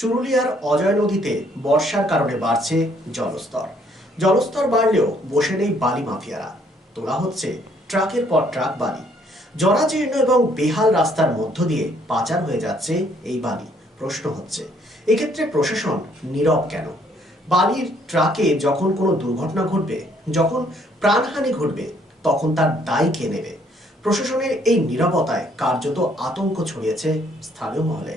চুরুলিয়ার অজয় নদীতে বর্ষার কারণে বাড়ছে জলস্তর বাড়লেও বসে নেই বালি মাফিয়ারা। তোলা হচ্ছে ট্রাকের পর ট্রাক বালি। জরাজীর্ণ এবং বেহাল রাস্তার মধ্য দিয়ে পাচার হয়ে যাচ্ছে এই বালি। প্রশ্ন হচ্ছে, এক্ষেত্রে প্রশাসন নীরব কেন? বালির ট্রাকে যখন কোনো দুর্ঘটনা ঘটবে, যখন প্রাণহানি ঘটবে, তখন তার দায় কে নেবে? প্রশাসনের এই নীরবতায় কার্যত আতঙ্ক ছড়িয়েছে স্থানীয় মহলে।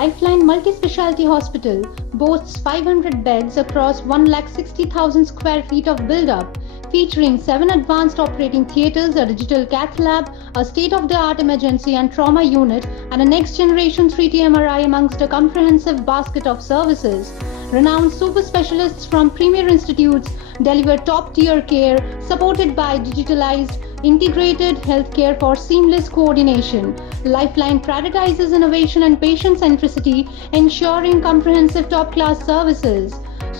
Lifeline Multi-Speciality Hospital boasts 500 beds across 160,000 square feet of build-up, featuring 7 advanced operating theatres, a digital cath lab, a state-of-the-art emergency and trauma unit, and a next-generation 3D MRI amongst a comprehensive basket of services. Renowned super specialists from premier institutes deliver top-tier care, supported by digitalized, integrated healthcare for seamless coordination. Lifeline prioritizes innovation and patient centricity, ensuring comprehensive top-class services.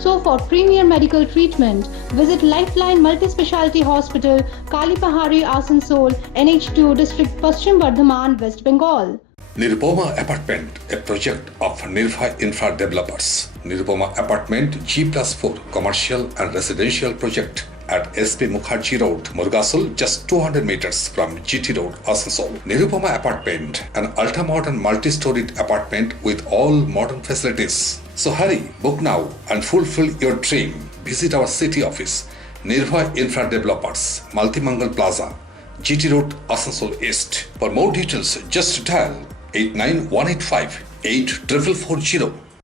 So for premier medical treatment, visit Lifeline Multi-Speciality Hospital, Kalipahari, Asansol, NH2 District, Paschim Bardhaman, West Bengal. Nirupoma Apartment, a project of Nirbhay Infra Developers. Nirupoma Apartment G+4 commercial and residential project at SP Mukherjee Road, Murgasol, just 200 meters from GT Road, Asansol. Nirupoma Apartment, an ultra-modern multi-storied apartment with all modern facilities. So hurry, book now and fulfill your dream. Visit our city office, Nirbhay Infra Developers, Multimangal Plaza, GT Road, Asansol East. For more details, just dial 89185 8440.